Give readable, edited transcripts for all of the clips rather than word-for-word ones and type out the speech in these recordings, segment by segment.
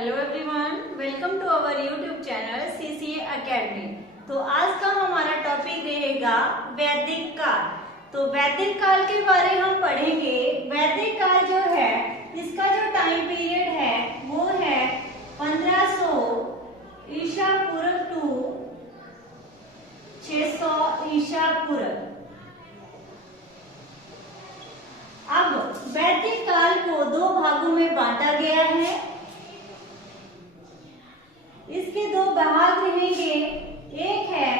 Hello everyone, welcome to our YouTube channel CCA academy. तो आज का हमारा टॉपिक रहेगा वैदिक काल। तो वैदिक काल के बारे में हम पढ़ेंगे। वैदिक काल जो है इसका जो टाइम पीरियड है वो है 1500 ईसा पूर्व टू 600 ईसा पूर्व। अब वैदिक काल को दो भागों में बांटा गया है। इसके दो भाग रहेंगे। एक है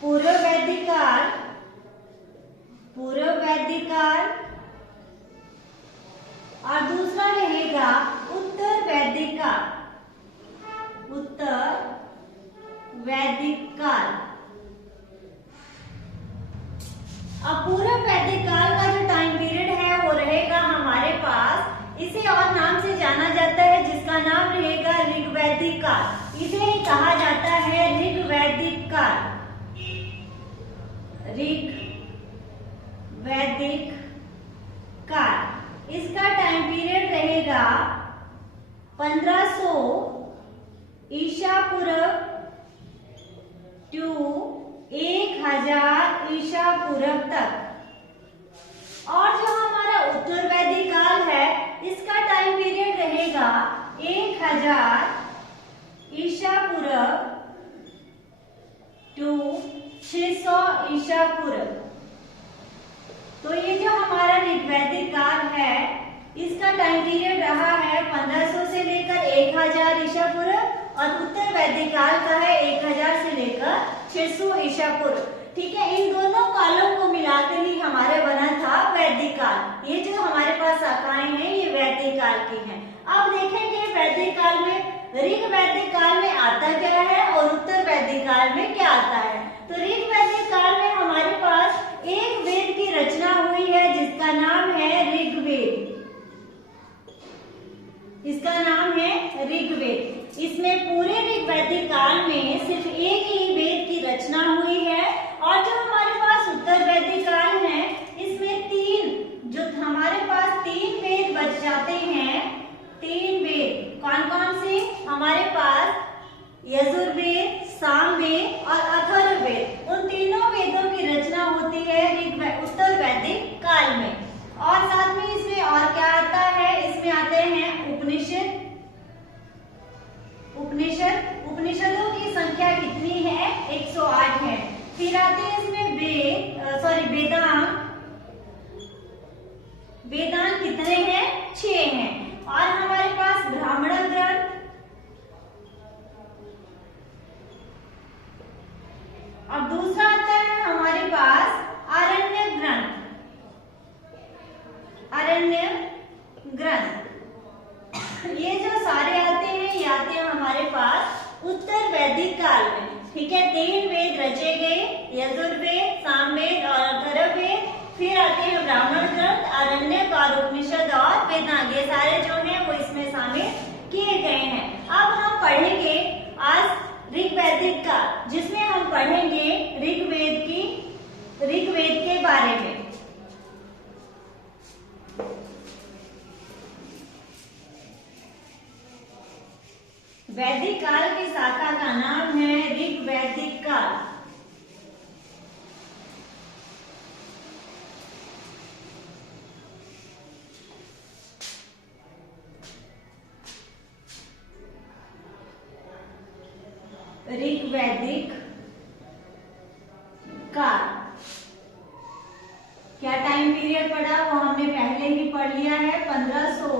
पूर्व वैदिक काल, और दूसरा रहेगा उत्तर वैदिक काल, अब पूर्व वैदिक काल का जो टाइम पीरियड है वो रहेगा हमारे पास, इसे और नाम से जाना जाता है जिसका नाम रहेगा ऋग्वैदिक काल। इसे ही कहा जाता है ऋग्वैदिक काल। इसका टाइम पीरियड रहेगा 1500 ईसा पूर्व टू 1000 ईसा पूर्व तक। और जो हमारा उत्तर वैदिक काल है इसका टाइम पीरियड रहेगा 1000 ईसा पूर्व टू 600 ईसा पूर्व। तो ये जो हमारा ऋग्वैदिक काल है इसका टाइम पीरियड रहा है 1500 से लेकर 1000 ईसा पूर्व, और उत्तर वैदिक काल का है 1000 से लेकर 600 ईसा पूर्व। ठीक है, इन दोनों कालों को मिलाकर ही हमारे बना था वैदिक काल। ये जो हमारे पास शाखाएं हैं ये वैदिक काल की हैं। अब देखेंगे वैदिक काल में ऋग्वैदिक काल में आता क्या है और उत्तर वैदिक काल में क्या आता है। तो ऋग्वैदिक काल में हमारे पास एक वेद की रचना हुई है जिसका नाम है ऋग्वेद। इसका नाम है ऋग्वेद। इसमें पूरे ऋग्वैदिक काल में सिर्फ एक ही वेद की रचना हुई है। और जो हमारे पास उत्तर वैदिक काल है इसमें हमारे पास तीन वेद बच जाते हैं। तीन वेद कौन कौन से हमारे पास? यजुर्वेद, सामवेद और अथर्ववेद। उन तीनों वेदों की रचना होती है उत्तर वैदिक काल में। और साथ में इसमें और क्या आता है? इसमें आते हैं उपनिषदों की संख्या कितनी है? 108 है। फिर आते हैं इसमें वेदांत कितने हैं? 6 हैं। और हमारे पास ब्राह्मण ग्रंथ, अब दूसरा आता है हमारे पास आरण्य ग्रंथ। ये जो सारे आते हैं ये आते हैं हमारे पास उत्तर वैदिक काल में। ठीक है, तीन वेद रचे गए, यजुर्वेद, सामवेद और अथर्ववेद। फिर आते हैं ब्राह्मण ग्रंथ, आरण्यक और उपनिषद और वेदांत। ये सारे जो हैं वो इसमें शामिल किए गए हैं। अब हम पढ़ेंगे आज ऋग्वैदिक काल, जिसमें हम पढ़ेंगे ऋग्वेद के बारे में। वैदिक काल की शाखा का नाम है ऋग्वैदिक काल। ऋग्वैदिक काल क्या टाइम पीरियड पड़ा वो हमने पहले ही पढ़ लिया है। 1500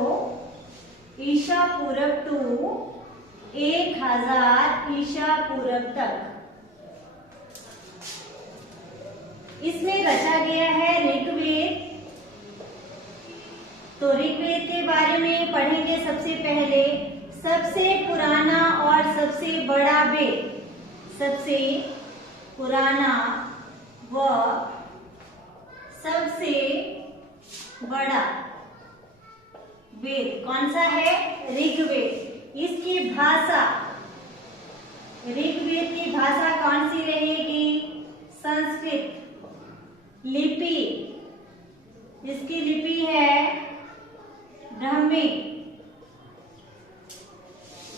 ईसा पूर्व टू 1000 ईसा पूर्व तक। इसमें रचा गया है ऋग्वेद। तो ऋग्वेद के बारे में पढ़ेंगे। सबसे पहले सबसे पुराना और सबसे बड़ा वेद, सबसे पुराना व सबसे बड़ा वेद कौन सा है? ऋग्वेद। इसकी भाषा, ऋग्वेद की भाषा कौन सी रहेगी? संस्कृत। लिपि, इसकी लिपि है ब्राह्मी।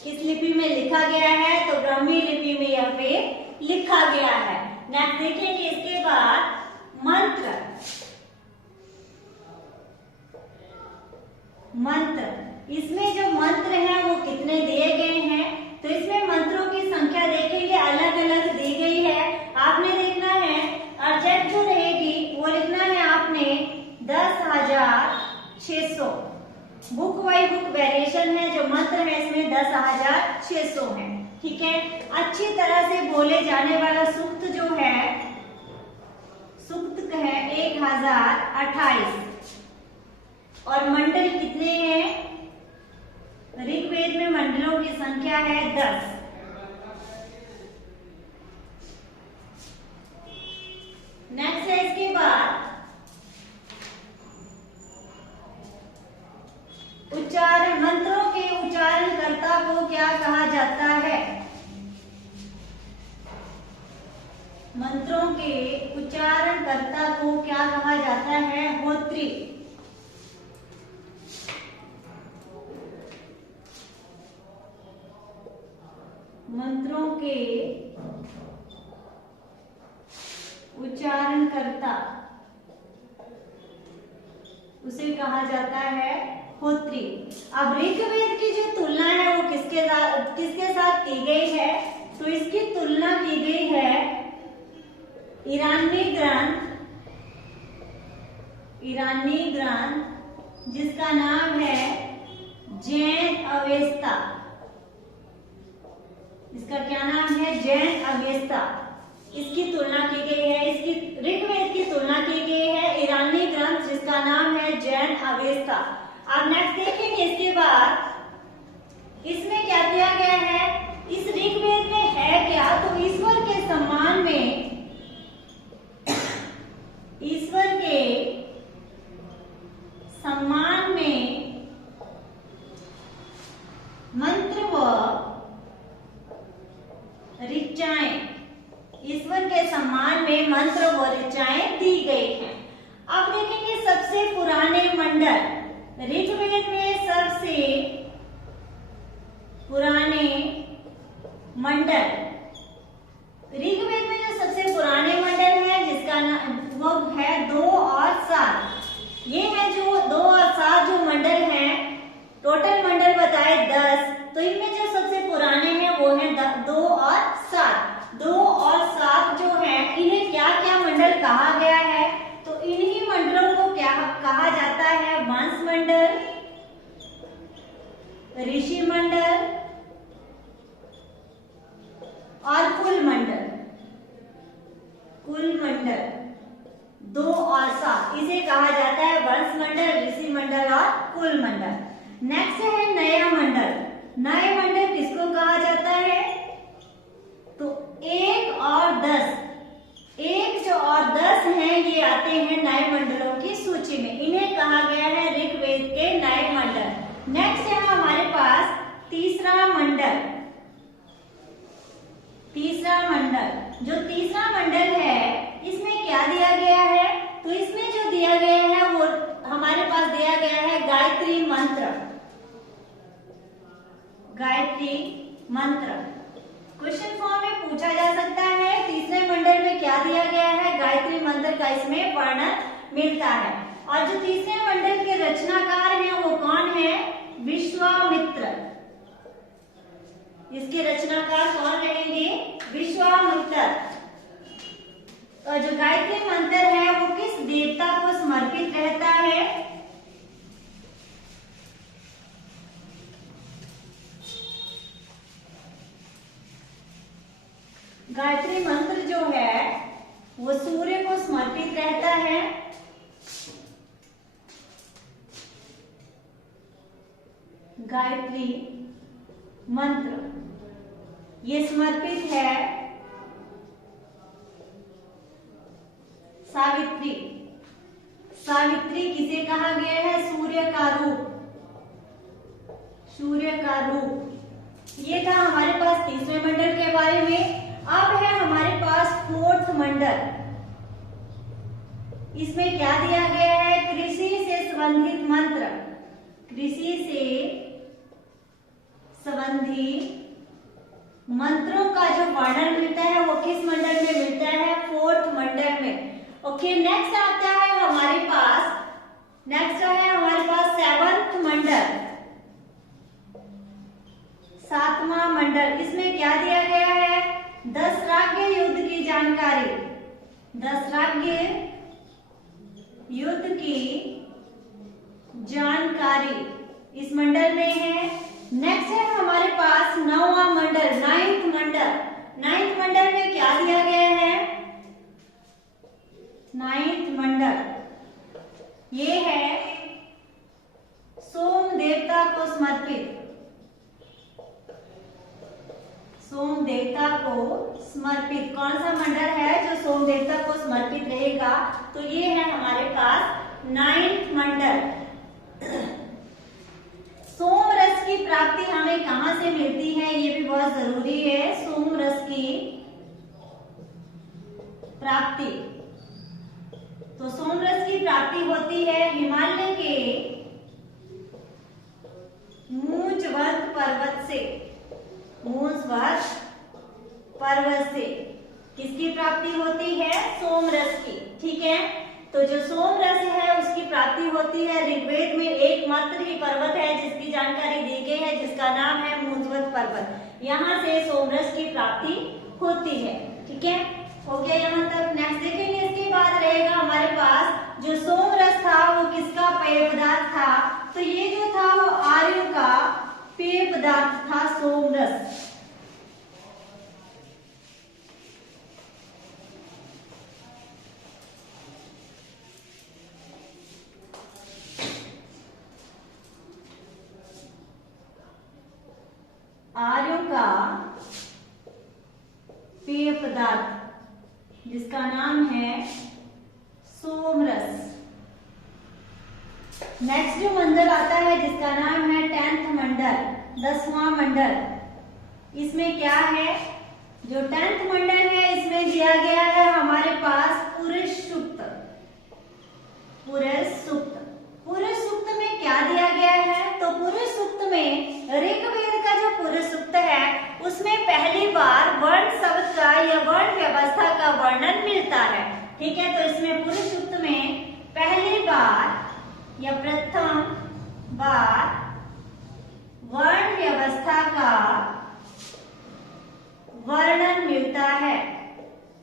किस लिपि में लिखा गया है? तो ब्राह्मी लिपि में यहाँ पे लिखा गया है। नेक्स्ट देखेंगे इसके बाद मंत्र। मंत्र, इसमें जो मंत्र हैं वो कितने दिए गए हैं? तो इसमें मंत्रों की संख्या देखेंगे अलग अलग दी गई है। आपने देखना है एग्जैक्ट जो रहेगी वो लिखना है आपने 10,600। बुक वाइज बुक वेरिएशन है, जो मंत्र है इसमें 10,600 है। ठीक है, अच्छी तरह से बोले जाने वाला सूक्त जो है, सूक्त है 1028। और मंडल कितने हैं? ऋग्वेद में मंडलों की संख्या है 10। नेक्स्ट है इसके बाद उच्चारण। मंत्रों के उच्चारणकर्ता को क्या कहा जाता है? मंत्रों के उच्चारणकर्ता को क्या कहा जाता है? होत्री। मंत्रों के उच्चारणकर्ता उसे कहा जाता है होत्री। अब ऋग्वेद की जो तुलना है वो किसके साथ की गई है? तो इसकी तुलना की गई है ईरानी ग्रंथ जिसका नाम है जैन अवेस्ता। इसका क्या नाम है? जैन अवेस्ता। इसकी तुलना की गई है, इसकी ऋग्वेद की तुलना की गई है ईरानी ग्रंथ जिसका नाम है जैन अवेस्ता। अब नेक्स्ट देखेंगे इसके बाद इसमें क्या दिया गया है? इस ऋग्वेद में है क्या? तो ईश्वर के सम्मान में, ईश्वर के सम्मान में मंत्र व ऋचाएं, ईश्वर के सम्मान में मंत्र व ऋचाएं दी गई हैं। अब देखेंगे सबसे पुराने मंडल। ऋग्वेद में सबसे पुराने मंडल, ऋग्वेद में जो सबसे पुराने मंडल है जिसका नाम वो है 2 और 7। ये है जो 2 और 7 जो मंडल हैं, टोटल मंडल बताए 10, तो इनमें जो सबसे पुराने हैं वो है 2 और 7। 2 और 7 जो है इन्हें क्या क्या मंडल कहा गया है? तो इन्हीं मंडलों को क्या कहा जाता है? वंश मंडल, ऋषि मंडल और कुल मंडल। कुल मंडल 2 और 7 इसे कहा जाता है वंश मंडल, ऋषि मंडल और कुल मंडल। नेक्स्ट है नया मंडल। नए मंडल किसको कहा जाता है? तो 1 और 10, 1 जो और 10 हैं ये आते हैं नए मंडलों की सूची में। इन्हें कहा गया है ऋग्वेद के नए मंडल। नेक्स्ट है हमारे पास तीसरा मंडल। तीसरा मंडल, जो तीसरा मंडल है इसमें क्या दिया गया है? तो इसमें जो दिया गया है वो हमारे पास दिया गया है गायत्री मंत्र। गायत्री मंत्र क्वेश्चन फॉर्म में पूछा जा सकता है। तीसरे मंडल में क्या दिया गया है? गायत्री मंत्र का इसमें वर्णन मिलता है। और जो तीसरे मंडल के रचनाकार हैं वो कौन है? विश्वामित्र। इसके रचनाकार कौन रहेंगे? विश्वामित्र। और जो गायत्री मंत्र है वो किस देवता को समर्पित रहता है? गायत्री मंत्र जो है वो सूर्य को समर्पित रहता है। गायत्री मंत्र ये समर्पित है सावित्री। सावित्री किसे कहा गया है? सूर्य का रूप। सूर्य का रूप। ये था हमारे पास तीसरे मंडल के बारे में। अब है हमारे पास फोर्थ मंडल। इसमें क्या दिया गया है? कृषि से संबंधित मंत्र। कृषि से संबंधी मंत्रों का जो वर्णन मिलता है वो किस मंडल में मिलता है? 4th मंडल में। ओके, नेक्स्ट आता है हमारे पास 7th मंडल, 7वां मंडल। इसमें क्या दिया गया है? दशराज्य युद्ध की जानकारी, दशराज्य युद्ध की जानकारी इस मंडल में है। नेक्स्ट है हमारे पास 9वां मंडल, 9th मंडल। 9th मंडल में क्या दिया गया है? 9th मंडल ये है सोम देवता को समर्पित, सोम देवता को समर्पित। कौन सा मंडल है जो सोम देवता को समर्पित रहेगा? तो ये है हमारे पास 9th मंडल। सोम रस की प्राप्ति हमें कहां से मिलती है? ये भी बहुत जरूरी है। सोम रस की प्राप्ति, तो सोम रस की प्राप्ति होती है हिमालय के मूंजवत पर्वत से, मूंजवत पर्वत से किसकी प्राप्ति होती है? सोम रस की। ठीक है, तो जो सोम रस है उसकी प्राप्ति होती है ऋग्वेद में एकमात्र ही पर्वत है जिसकी जानकारी दी गई है, जिसका नाम है मूंजवत पर्वत। यहाँ से सोम रस की प्राप्ति होती है। ठीक है, हो गया यहाँ तक। नेक्स्ट देखेंगे, इसके बाद रहेगा हमारे पास जो सोम रस था वो किसका पेय पदार्थ था? तो ये जो था वो आर्यों का पेय पदार्थ था सोम रस। आर्यों का पेय पदार्थ जिसका नाम है सोमरस। नेक्स्ट जो मंडल आता है जिसका नाम है 10th मंडल, 10वां मंडल। इसमें क्या है? जो 10th मंडल है इसमें दिया गया है हमारे पास पुरुष सूक्त। पुरुष सूक्त, पुरुष सूक्त में क्या दिया गया है? तो पुरुष सूक्त में ऋग्वेद का जो पुरुष सूक्त है उसमें पहली बार वर्ण शब्द का या वर्ण व्यवस्था का वर्णन मिलता है। ठीक है, तो इसमें पुरुष सूक्त में पहली बार या प्रथम बार वर्ण व्यवस्था का वर्णन मिलता है।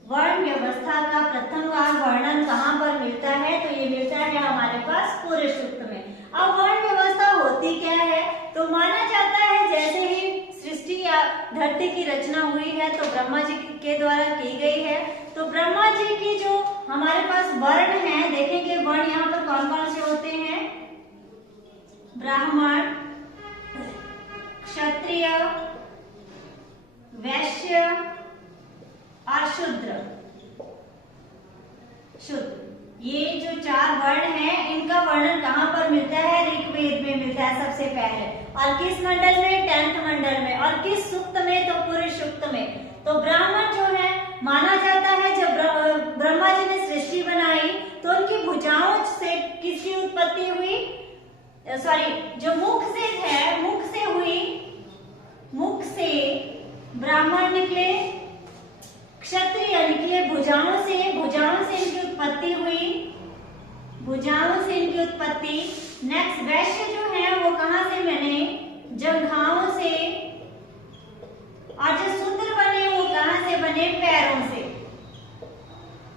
वर्ण व्यवस्था का प्रथम बार वर्णन कहाँ पर मिलता है? तो ये मिलता है हमारे पास पुरुष सूक्त में। अब वर्ण व्यवस्था होती क्या है? तो माना जाता है जैसे ही सृष्टि या धरती की रचना हुई है तो ब्रह्मा जी के द्वारा की गई है। तो ब्रह्मा जी की जो हमारे पास वर्ण है, देखेंगे वर्ण यहाँ पर कौन कौन से होते हैं? ब्राह्मण, क्षत्रिय, वैश्य और शूद्र। शुद्ध, ये जो 4 वर्ण हैं इनका वर्णन कहाँ पर मिलता है? ऋग्वेद में मिलता है सबसे पहले। और किस मंडल में? 10th मंडल में। और किस सूक्त में? तो पुरुष सूक्त में। तो ब्राह्मण जो है माना जाता है जब ब्रह्मा जी ने सृष्टि बनाई तो उनकी भुजाओं से किसकी उत्पत्ति हुई? सॉरी, जो मुख से है, मुख से हुई, मुख से ब्राह्मण निकले, क्षत्रिय निकले भुजाओं से इनकी उत्पत्ति हुई, भुजाओं से इनकी उत्पत्ति। नेक्स्ट वैश्य जो है वो कहां से बने? जंघाओं से। और जो शूद्र बने वो कहां से बने? पैरों से।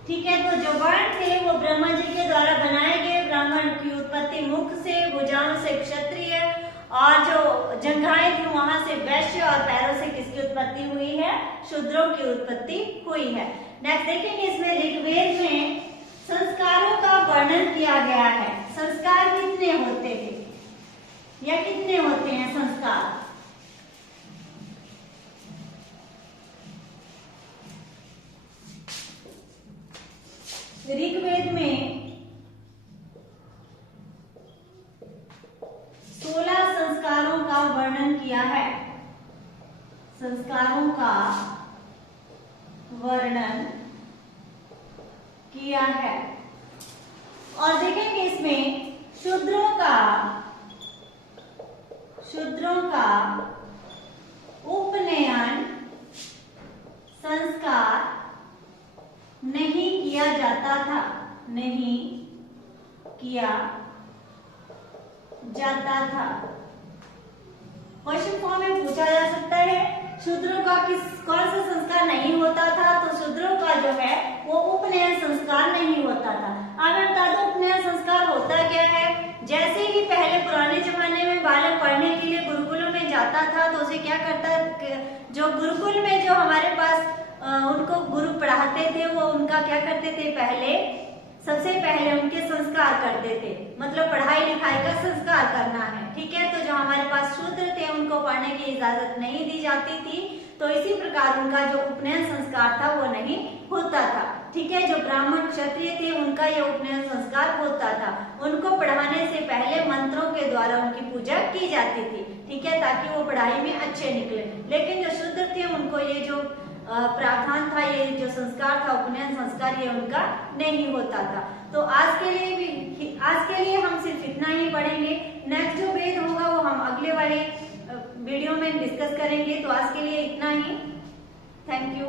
ठीक है, तो जो वर्ण थे वो ब्रह्मा जी के द्वारा बनाए गए। ब्राह्मण की उत्पत्ति मुख से, भुजाओं से क्षत्रिय, और जो जंघाएं थी वहां से वैश्य, और पैरों से किसकी उत्पत्ति हुई है? शूद्रों की उत्पत्ति हुई है। नेक्स्ट देखेंगे, इसमें ऋग्वेद में संस्कारों का वर्णन किया गया है। संस्कार कितने होते थे या कितने होते हैं संस्कार? ऋग्वेद में 16 संस्कारों का वर्णन किया है। संस्कारों का वर्णन किया है। और देखेंगे इसमें शूद्रों का नहीं किया जाता था। क्वेश्चन फॉर्म में पूछा जा सकता है शूद्रों का कौन सा संस्कार नहीं होता था, तो शूद्रों का जो है वो उपनयन संस्कार नहीं होता था। अब मैं बता दूं उपनयन संस्कार होता क्या है। जैसे ही पहले पुराने जमाने में बालक पढ़ने के लिए गुरुकुलों में जाता था तो उसे क्या करता, जो गुरुकुल में जो हमारे पास उनको गुरु पढ़ाते थे वो उनका क्या करते थे, सबसे पहले उनके संस्कार करते थे, मतलब पढ़ाई लिखाई का संस्कार करना है। ठीक है, तो जो हमारे पास शूद्र थे उनको पढ़ने की इजाजत नहीं दी जाती थी, तो इसी प्रकार उनका जो उपनयन संस्कार था वो नहीं होता था। ठीक है, जो ब्राह्मण क्षत्रिय थे उनका ये उपनयन संस्कार होता था। उनको पढ़ाने से पहले मंत्रों के द्वारा उनकी पूजा की जाती थी। ठीक है, ताकि वो पढ़ाई में अच्छे निकले। लेकिन जो शूद्र थे उनको ये जो प्रावधान था, ये जो संस्कार था उपनयन संस्कार, ये उनका नहीं होता था। तो आज के लिए हम सिर्फ इतना ही पढ़ेंगे। नेक्स्ट जो वेद होगा वो हम अगले वाले वीडियो में डिस्कस करेंगे। तो आज के लिए इतना ही। Thank you.